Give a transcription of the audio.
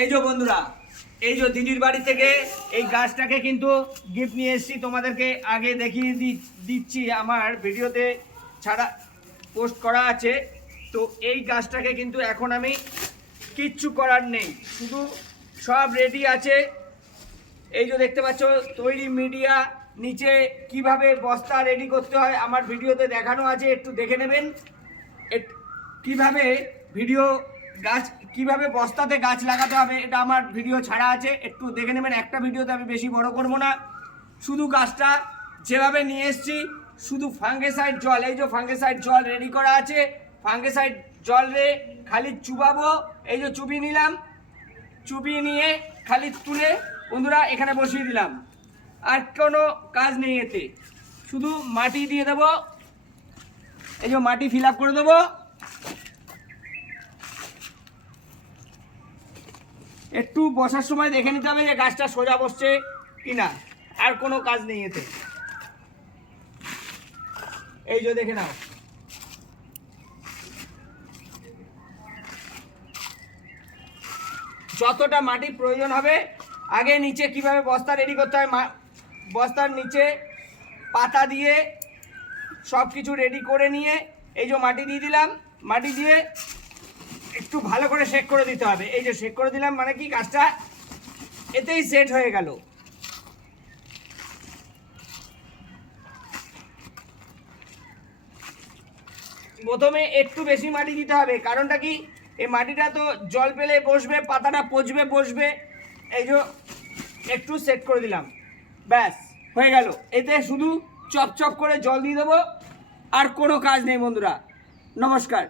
এই যে বন্ধুরা, এই যে দিদির বাড়ি থেকে এই গাছটাকে কিন্তু গিফট নিয়ে এসেছি, তোমাদেরকে আগে দেখিয়ে দিচ্ছি, আমার ভিডিওতে ছাড়া পোস্ট করা আছে। তো এই গাছটাকে কিন্তু এখন আমি কিচ্ছু করার নেই, শুধু সব রেডি আছে। এই যে দেখতে পাচ্ছ তৈরি মিডিয়া, নিচে কিভাবে বস্তা রেডি করতে হয় আমার ভিডিওতে দেখানো আছে, একটু দেখে নেবেন। কিভাবে ভিডিও গাছ কিভাবে বস্তাতে গাছ লাগাতে হবে এটা আমার ভিডিও ছাড়া আছে, একটু দেখে নেবেন। একটা ভিডিওতে আমি বেশি বড় করব না, শুধু গাছটা যেভাবে নিয়ে এসেছি, শুধু ফাঙ্গিসাইড জল, এই যে ফাঙ্গিসাইড জল রেডি করা আছে, ফাঙ্গিসাইড জল রে খালি চুবাবো। এই যে চুবিয়ে নিলাম, চুবিয়ে নিয়ে খালি তুলে বন্ধুরা এখানে বসিয়ে দিলাম, আর কোনো কাজ নেই এতে, শুধু মাটি দিয়ে দেবো। এই যে মাটি ফিল আপ করে দেবো, একটু বসার সময় দেখে নিতে হবে যে গাছটা সোজা বসছে কিনা, আর কোনো কাজ নেই এতে। এই যে দেখে নাও, যতটা মাটি প্রয়োজন হবে। আগে নিচে কিভাবে বস্তা রেডি করতে হয়, বস্তার নিচে পাতা দিয়ে সব কিছু রেডি করে নিয়ে এই যে মাটি দিয়ে দিলাম, মাটি দিয়ে একটু ভালো করে শেক করে দিতে হবে। এই যে শেক করে দিলাম মানে কি, গাছটা এতেই সেট হয়ে গেল। প্রথমে একটু বেশি মাটি দিতে হবে, কারণটা কি, এই মাটিটা তো জল পেলে বসবে, পাতাটা পচবে বসবে। এই যে একটু সেট করে দিলাম, ব্যাস হয়ে গেল। এতে শুধু চপ চপ করে জল দিয়ে দেবো, আর কোনো কাজ নেই বন্ধুরা। নমস্কার।